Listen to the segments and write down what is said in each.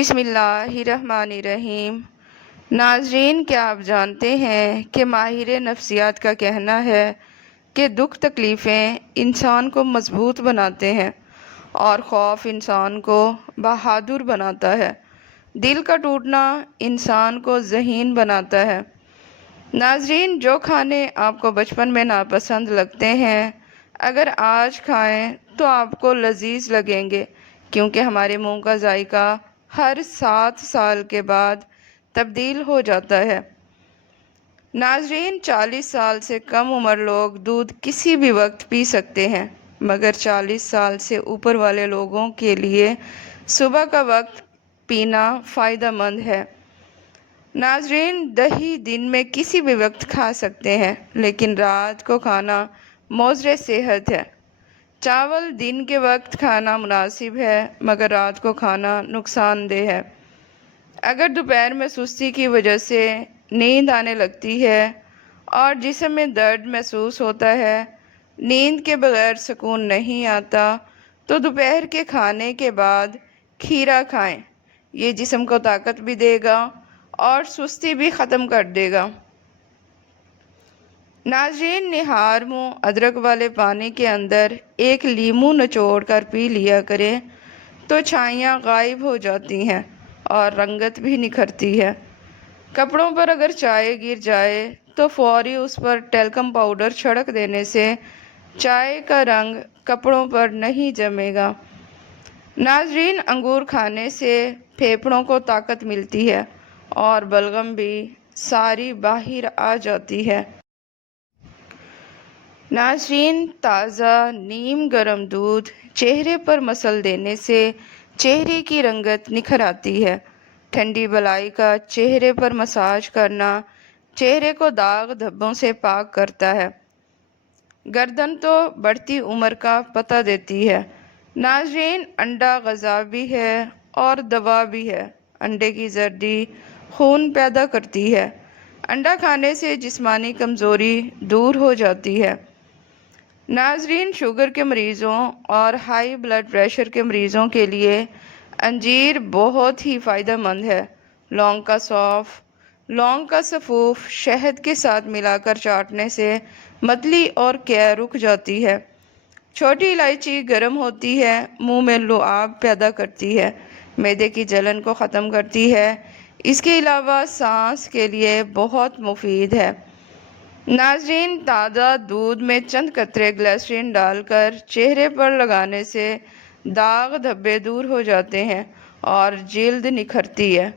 بسم اللہ الرحمن الرحیم۔ ناظرین، کیا آپ جانتے ہیں کہ ماہر نفسیات کا کہنا ہے کہ دکھ تکلیفیں انسان کو مضبوط بناتے ہیں اور خوف انسان کو بہادر بناتا ہے۔ دل کا ٹوٹنا انسان کو ذہین بناتا ہے۔ ناظرین، جو کھانے آپ کو بچپن میں ناپسند لگتے ہیں، اگر آج کھائیں تو آپ کو لذیذ لگیں گے، کیونکہ ہمارے منہ کا ذائقہ ہر 7 سال کے بعد تبدیل ہو جاتا ہے۔ ناظرین، 40 سال سے کم عمر لوگ دودھ کسی بھی وقت پی سکتے ہیں، مگر 40 سال سے اوپر والے لوگوں کے لیے صبح کا وقت پینا فائدہ مند ہے۔ ناظرین، دہی دن میں کسی بھی وقت کھا سکتے ہیں، لیکن رات کو کھانا مضر صحت ہے۔ چاول دن کے وقت کھانا مناسب ہے، مگر رات کو کھانا نقصان دہ ہے۔ اگر دوپہر میں سستی کی وجہ سے نیند آنے لگتی ہے اور جسم میں درد محسوس ہوتا ہے، نیند کے بغیر سکون نہیں آتا، تو دوپہر کے کھانے کے بعد کھیرا کھائیں۔ یہ جسم کو طاقت بھی دے گا اور سستی بھی ختم کر دے گا۔ ناظرین، نہار منہ ادرک والے پانی کے اندر ایک لیموں نچوڑ کر پی لیا کریں تو چھائیاں غائب ہو جاتی ہیں اور رنگت بھی نکھرتی ہے۔ کپڑوں پر اگر چائے گر جائے تو فوری اس پر ٹیلکم پاؤڈر چھڑک دینے سے چائے کا رنگ کپڑوں پر نہیں جمے گا۔ ناظرین، انگور کھانے سے پھیپھڑوں کو طاقت ملتی ہے اور بلغم بھی ساری باہر آ جاتی ہے۔ ناظرین، تازہ نیم گرم دودھ چہرے پر مسل دینے سے چہرے کی رنگت نکھر آتی ہے۔ ٹھنڈی بالائی کا چہرے پر مساج کرنا چہرے کو داغ دھبوں سے پاک کرتا ہے۔ گردن تو بڑھتی عمر کا پتہ دیتی ہے۔ ناظرین، انڈا غذا بھی ہے اور دوا بھی ہے۔ انڈے کی زردی خون پیدا کرتی ہے۔ انڈا کھانے سے جسمانی کمزوری دور ہو جاتی ہے۔ ناظرین، شوگر کے مریضوں اور ہائی بلڈ پریشر کے مریضوں کے لیے انجیر بہت ہی فائدہ مند ہے۔ لونگ کا سفوف شہد کے ساتھ ملا کر چاٹنے سے متلی اور قے رک جاتی ہے۔ چھوٹی الائچی گرم ہوتی ہے، منہ میں لعاب پیدا کرتی ہے، معدے کی جلن کو ختم کرتی ہے۔ اس کے علاوہ سانس کے لیے بہت مفید ہے۔ ناظرین، تازہ دودھ میں چند قطرے گلیسرین ڈال کر چہرے پر لگانے سے داغ دھبے دور ہو جاتے ہیں اور جلد نکھرتی ہے۔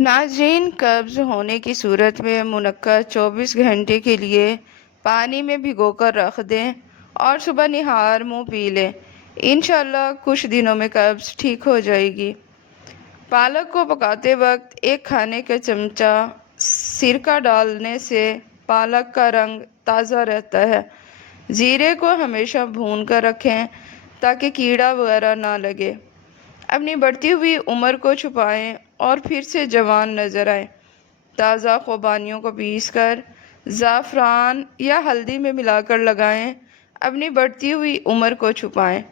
ناظرین، قبض ہونے کی صورت میں منعقد 24 گھنٹے کے لیے پانی میں بھگو کر رکھ دیں اور صبح نہار منہ پی لیں۔ انشاءاللہ کچھ دنوں میں قبض ٹھیک ہو جائے گی۔ پالک کو پکاتے وقت ایک کھانے کا چمچہ سرکہ ڈالنے سے پالک کا رنگ تازہ رہتا ہے۔ زیرے کو ہمیشہ بھون کر رکھیں تاکہ کیڑا وغیرہ نہ لگے۔ اپنی بڑھتی ہوئی عمر کو چھپائیں اور پھر سے جوان نظر آئیں۔ تازہ خوبانیوں کو پیس کر زعفران یا ہلدی میں ملا کر لگائیں، اپنی بڑھتی ہوئی عمر کو چھپائیں۔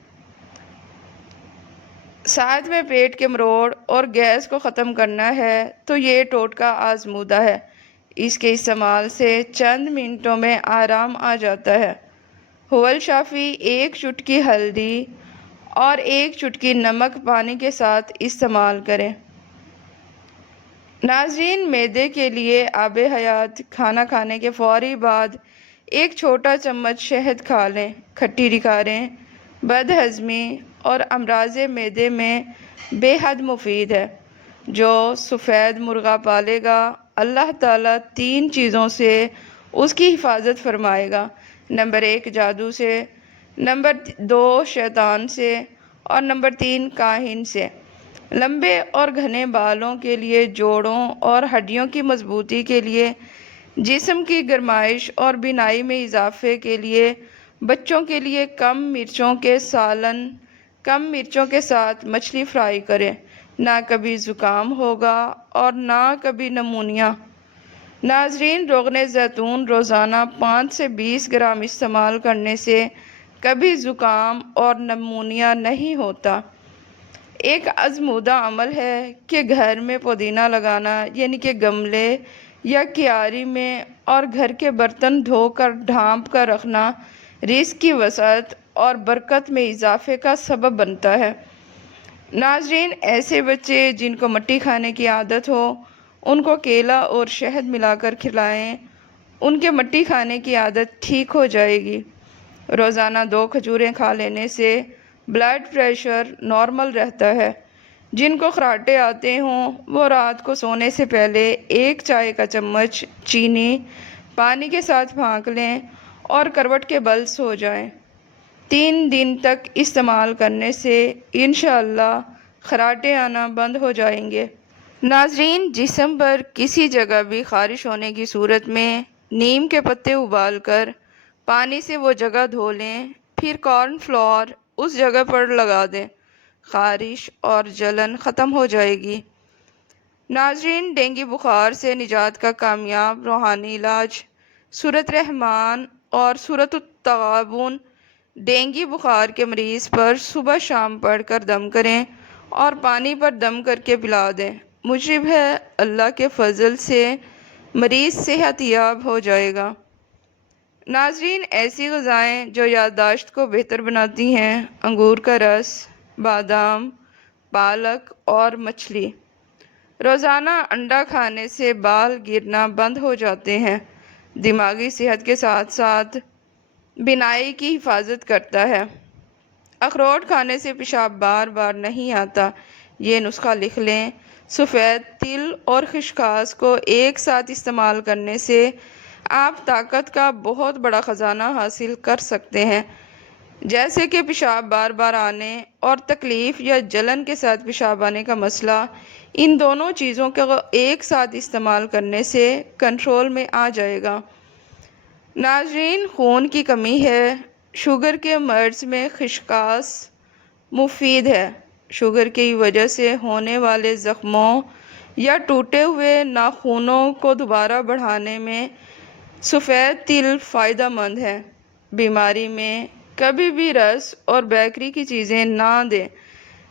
ساتھ میں پیٹ کے مروڑ اور گیس کو ختم کرنا ہے تو یہ ٹوٹکا آزمودہ ہے۔ اس کے استعمال سے چند منٹوں میں آرام آ جاتا ہے۔ حول شافی 1 چٹکی ہلدی اور 1 چٹکی نمک پانی کے ساتھ استعمال کریں۔ ناظرین، معدے کے لیے آب حیات کھانا کھانے کے فوری بعد 1 چھوٹا چمچ شہد کھا لیں۔ کھٹی ڈکاریں بد ہضمی اور امراض معدے میں بے حد مفید ہے۔ جو سفید مرغہ پالے گا، اللہ تعالیٰ 3 چیزوں سے اس کی حفاظت فرمائے گا۔ نمبر 1 جادو سے، نمبر 2 شیطان سے اور نمبر 3 کاہن سے۔ لمبے اور گھنے بالوں کے لیے، جوڑوں اور ہڈیوں کی مضبوطی کے لیے، جسم کی گرمائش اور بینائی میں اضافے کے لیے، بچوں کے لیے کم مرچوں کے سالن، کم مرچوں کے ساتھ مچھلی فرائی کریں۔ نہ کبھی زکام ہوگا اور نہ کبھی نمونیا۔ ناظرین، روغن زیتون روزانہ 5 سے 20 گرام استعمال کرنے سے کبھی زکام اور نمونیا نہیں ہوتا۔ ایک آزمودہ عمل ہے کہ گھر میں پودینہ لگانا، یعنی کہ گملے یا کیاری میں، اور گھر کے برتن دھو کر ڈھانپ کر رکھنا رزق کی وسعت اور برکت میں اضافے کا سبب بنتا ہے۔ ناظرین، ایسے بچے جن کو مٹی کھانے کی عادت ہو، ان کو کیلا اور شہد ملا کر کھلائیں، ان کے مٹی کھانے کی عادت ٹھیک ہو جائے گی۔ روزانہ 2 کھجوریں کھا لینے سے بلڈ پریشر نارمل رہتا ہے۔ جن کو خراٹے آتے ہوں وہ رات کو سونے سے پہلے 1 چائے کا چمچ چینی پانی کے ساتھ پھانک لیں اور کروٹ کے بل سو جائیں۔ 3 دن تک استعمال کرنے سے انشاءاللہ خراٹے آنا بند ہو جائیں گے۔ ناظرین، جسم پر کسی جگہ بھی خارش ہونے کی صورت میں نیم کے پتے ابال کر پانی سے وہ جگہ دھو لیں، پھر کارن فلاور اس جگہ پر لگا دیں، خارش اور جلن ختم ہو جائے گی۔ ناظرین، ڈینگی بخار سے نجات کا کامیاب روحانی علاج سورۃ رحمان اور سورۃ التغابن ڈینگی بخار کے مریض پر صبح شام پڑھ کر دم کریں اور پانی پر دم کر کے پلا دیں۔ مجرب ہے، اللہ کے فضل سے مریض صحت یاب ہو جائے گا۔ ناظرین، ایسی غذائیں جو یادداشت کو بہتر بناتی ہیں: انگور کا رس، بادام، پالک اور مچھلی۔ روزانہ انڈا کھانے سے بال گرنا بند ہو جاتے ہیں۔ دماغی صحت کے ساتھ ساتھ بینائی کی حفاظت کرتا ہے۔ اخروٹ کھانے سے پیشاب بار بار نہیں آتا۔ یہ نسخہ لکھ لیں: سفید تل اور خشخاش کو ایک ساتھ استعمال کرنے سے آپ طاقت کا بہت بڑا خزانہ حاصل کر سکتے ہیں، جیسے کہ پیشاب بار بار آنے اور تکلیف یا جلن کے ساتھ پیشاب آنے کا مسئلہ۔ ان دونوں چیزوں کو ایک ساتھ استعمال کرنے سے کنٹرول میں آ جائے گا۔ ناظرین، خون کی کمی ہے، شوگر کے مرض میں خشخاش مفید ہے۔ شوگر کی وجہ سے ہونے والے زخموں یا ٹوٹے ہوئے ناخنوں کو دوبارہ بڑھانے میں سفید تل فائدہ مند ہے۔ بیماری میں کبھی بھی رس اور بیکری کی چیزیں نہ دیں،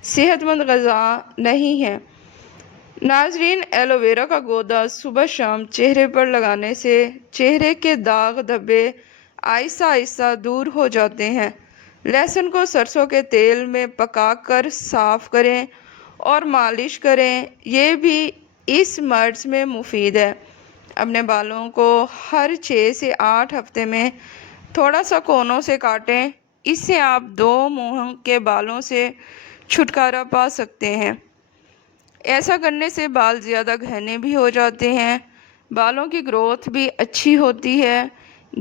صحت مند غذا نہیں ہے۔ ناظرین، ایلو ویرا کا گودا صبح شام چہرے پر لگانے سے چہرے کے داغ دھبے آہستہ آہستہ دور ہو جاتے ہیں۔ لہسن کو سرسوں کے تیل میں پکا کر صاف کریں اور مالش کریں، یہ بھی اس مرض میں مفید ہے۔ اپنے بالوں کو ہر 6 سے 8 ہفتے میں تھوڑا سا کونوں سے کاٹیں، اس سے آپ 2 منہ کے بالوں سے چھٹکارا پا سکتے ہیں۔ ایسا کرنے سے بال زیادہ گھنے بھی ہو جاتے ہیں، بالوں کی گروتھ بھی اچھی ہوتی ہے،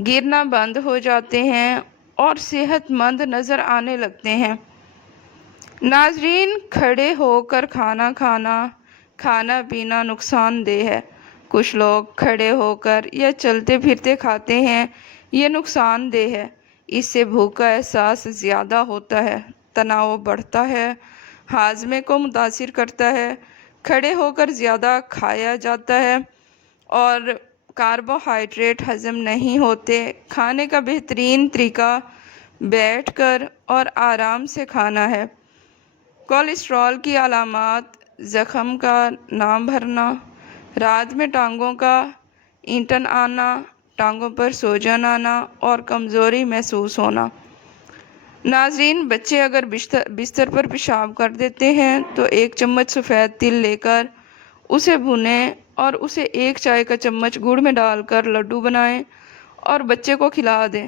گرنا بند ہو جاتے ہیں اور صحت مند نظر آنے لگتے ہیں۔ ناظرین، کھڑے ہو کر کھانا پینا نقصان دہ ہے۔ کچھ لوگ کھڑے ہو کر یا چلتے پھرتے کھاتے ہیں، یہ نقصان دہ ہے۔ اس سے بھوک کا احساس زیادہ ہوتا ہے، تناؤ بڑھتا ہے، ہاضمے کو متاثر کرتا ہے۔ کھڑے ہو کر زیادہ کھایا جاتا ہے اور کاربوہائیڈریٹ ہضم نہیں ہوتے۔ کھانے کا بہترین طریقہ بیٹھ کر اور آرام سے کھانا ہے۔ کولیسٹرول کی علامات: زخم کا نہ بھرنا، رات میں ٹانگوں کا اینٹھن آنا، ٹانگوں پر سوجن آنا اور کمزوری محسوس ہونا۔ ناظرین، بچے اگر بستر پر پیشاب کر دیتے ہیں تو 1 چمچ سفید تل لے کر اسے بھونیں اور اسے 1 چائے کا چمچ گڑ میں ڈال کر لڈو بنائیں اور بچے کو کھلا دیں۔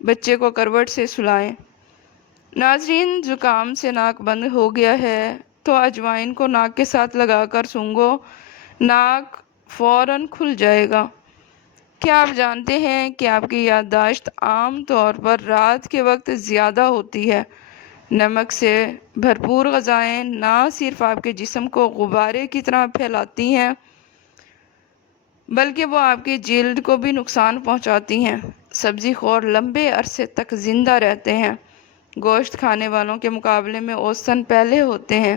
بچے کو کروٹ سے سلائیں۔ ناظرین، زکام سے ناک بند ہو گیا ہے تو اجوائن کو ناک کے ساتھ لگا کر سونگھو، ناک فوراً کھل جائے گا۔ کیا آپ جانتے ہیں کہ آپ کی یادداشت عام طور پر رات کے وقت زیادہ ہوتی ہے؟ نمک سے بھرپور غذائیں نہ صرف آپ کے جسم کو غبارے کی طرح پھیلاتی ہیں بلکہ وہ آپ کی جلد کو بھی نقصان پہنچاتی ہیں۔ سبزی خور لمبے عرصے تک زندہ رہتے ہیں، گوشت کھانے والوں کے مقابلے میں اوسطاً پہلے ہوتے ہیں۔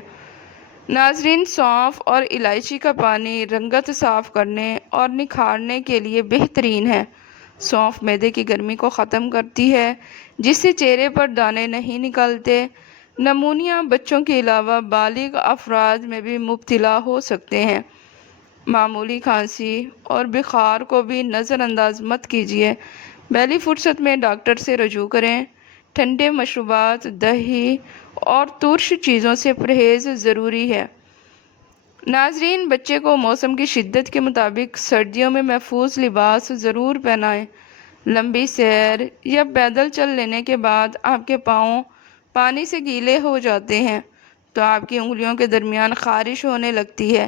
ناظرین، سونف اور الائچی کا پانی رنگت صاف کرنے اور نکھارنے کے لیے بہترین ہے۔ سونف معدے کی گرمی کو ختم کرتی ہے، جس سے چہرے پر دانے نہیں نکلتے۔ نمونیا بچوں کے علاوہ بالغ افراد میں بھی مبتلا ہو سکتے ہیں۔ معمولی کھانسی اور بخار کو بھی نظر انداز مت کیجیے۔ پہلی فرصت میں ڈاکٹر سے رجوع کریں۔ ٹھنڈے مشروبات، دہی اور ترش چیزوں سے پرہیز ضروری ہے۔ ناظرین، بچے کو موسم کی شدت کے مطابق سردیوں میں محفوظ لباس ضرور پہنائیں۔ لمبی سیر یا پیدل چل لینے کے بعد آپ کے پاؤں پانی سے گیلے ہو جاتے ہیں تو آپ کی انگلیوں کے درمیان خارش ہونے لگتی ہے۔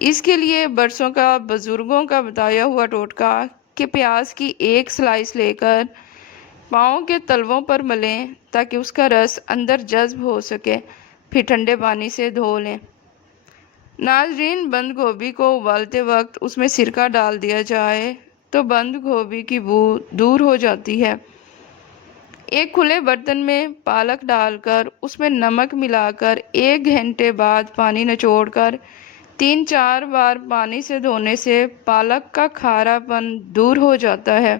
اس کے لیے برسوں کا بزرگوں کا بتایا ہوا ٹوٹکا کہ پیاز کی ایک سلائس لے کر پاؤں کے تلووں پر ملیں تاکہ اس کا رس اندر جذب ہو سکے، پھر ٹھنڈے پانی سے دھو لیں۔ ناظرین، بند گوبھی کو ابالتے وقت اس میں سرکہ ڈال دیا جائے تو بند گوبھی کی بو دور ہو جاتی ہے۔ ایک کھلے برتن میں پالک ڈال کر اس میں نمک ملا کر 1 گھنٹے بعد پانی نچوڑ کر 3-4 بار پانی سے دھونے سے پالک کا کھارا پن دور ہو جاتا ہے۔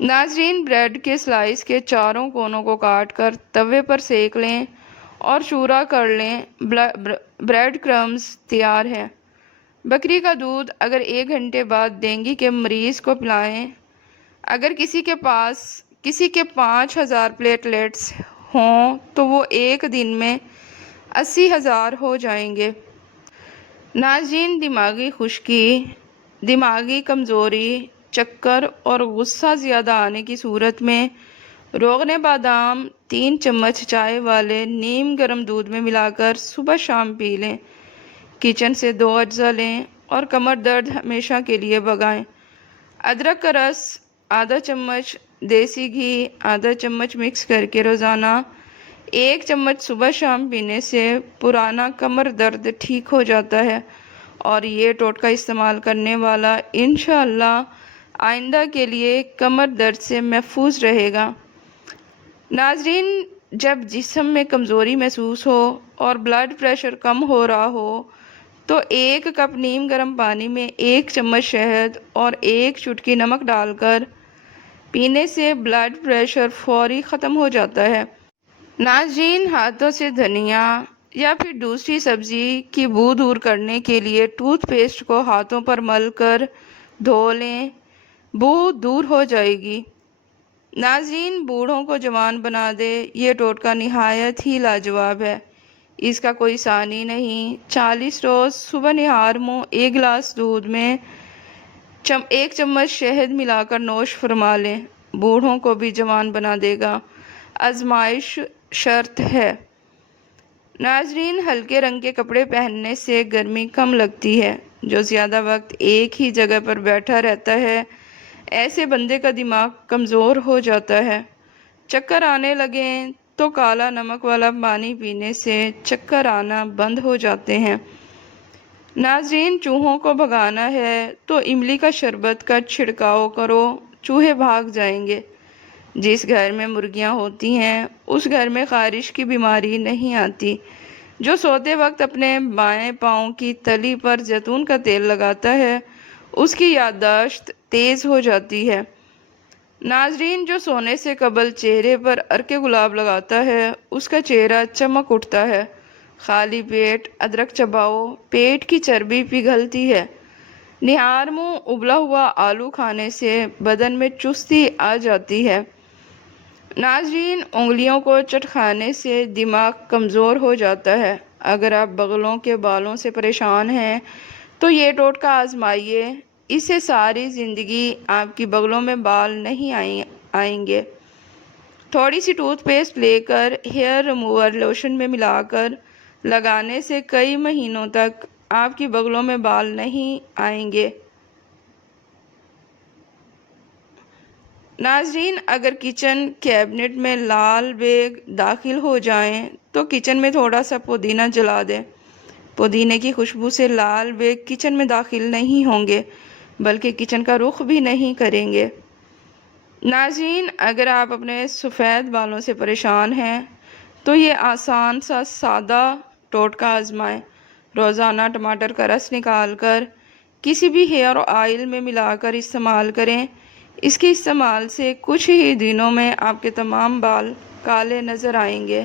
ناظرین، بریڈ کے سلائس کے چاروں کونوں کو کاٹ کر توے پر سیک لیں اور چورا کر لیں۔ بریڈ کرمز تیار ہے۔ بکری کا دودھ اگر 1 گھنٹے بعد ڈینگی کے مریض کو پلائیں۔ اگر کسی کے 5000 پلیٹلیٹس ہوں تو وہ ایک دن میں 80,000 ہو جائیں گے۔ ناظرین، دماغی خشکی، دماغی کمزوری، چکر اور غصہ زیادہ آنے کی صورت میں روغن بادام 3 چمچ چائے والے نیم گرم دودھ میں ملا کر صبح شام پی لیں۔ کچن سے 2 اجزا لیں اور کمر درد ہمیشہ کے لیے بھگائیں۔ ادرک کا رس آدھا چمچ، دیسی گھی آدھا چمچ مکس کر کے روزانہ 1 چمچ صبح شام پینے سے پرانا کمر درد ٹھیک ہو جاتا ہے اور یہ ٹوٹکا استعمال کرنے والا انشاءاللہ آئندہ کے لیے کمر درد سے محفوظ رہے گا۔ ناظرین، جب جسم میں کمزوری محسوس ہو اور بلڈ پریشر کم ہو رہا ہو تو 1 کپ نیم گرم پانی میں 1 چمچ شہد اور 1 چٹکی نمک ڈال کر پینے سے بلڈ پریشر فوری ختم ہو جاتا ہے۔ ناظرین، ہاتھوں سے دھنیا یا پھر دوسری سبزی کی بو دور کرنے کے لیے ٹوتھ پیسٹ کو ہاتھوں پر مل کر دھو لیں، بو دور ہو جائے گی۔ ناظرین، بوڑھوں کو جوان بنا دے یہ ٹوٹکا نہایت ہی لاجواب ہے۔ اس کا کوئی ثانی نہیں۔ 40 روز صبح نہار منہ 1 گلاس دودھ میں 1 چمچ شہد ملا کر نوش فرما لیں، بوڑھوں کو بھی جوان بنا دے گا۔ آزمائش شرط ہے۔ ناظرین، ہلکے رنگ کے کپڑے پہننے سے گرمی کم لگتی ہے۔ جو زیادہ وقت ایک ہی جگہ پر بیٹھا رہتا ہے ایسے بندے کا دماغ کمزور ہو جاتا ہے۔ چکر آنے لگیں تو کالا نمک والا پانی پینے سے چکر آنا بند ہو جاتے ہیں۔ ناظرین، چوہوں کو بھگانا ہے تو املی کا شربت کا چھڑکاؤ کرو، چوہے بھاگ جائیں گے۔ جس گھر میں مرغیاں ہوتی ہیں اس گھر میں خارش کی بیماری نہیں آتی۔ جو سوتے وقت اپنے بائیں پاؤں کی تلی پر زیتون کا تیل لگاتا ہے اس کی یادداشت تیز ہو جاتی ہے۔ ناظرین، جو سونے سے قبل چہرے پر عرق گلاب لگاتا ہے اس کا چہرہ چمک اٹھتا ہے۔ خالی پیٹ ادرک چباؤ، پیٹ کی چربی پگھلتی ہے۔ نہار منہ ابلا ہوا آلو کھانے سے بدن میں چستی آ جاتی ہے۔ ناظرین، انگلیوں کو چٹکانے سے دماغ کمزور ہو جاتا ہے۔ اگر آپ بغلوں کے بالوں سے پریشان ہیں تو یہ ٹوٹکا آزمائیے، اس سے ساری زندگی آپ کی بغلوں میں بال نہیں آئیں گے۔ تھوڑی سی ٹوتھ پیسٹ لے کر ہیئر ریموور لوشن میں ملا کر لگانے سے کئی مہینوں تک آپ کی بغلوں میں بال نہیں آئیں گے۔ ناظرین، اگر کچن کیبنٹ میں لال بیگ داخل ہو جائیں تو کچن میں تھوڑا سا پودینہ جلا دیں۔ پودینے کی خوشبو سے لال بیگ کچن میں داخل نہیں ہوں گے بلکہ کچن کا رخ بھی نہیں کریں گے۔ ناظرین، اگر آپ اپنے سفید بالوں سے پریشان ہیں تو یہ آسان سا سادہ ٹوٹکا آزمائیں۔ روزانہ ٹماٹر کا رس نکال کر کسی بھی ہیئر آئل میں ملا کر استعمال کریں۔ اس کے استعمال سے کچھ ہی دنوں میں آپ کے تمام بال کالے نظر آئیں گے۔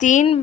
3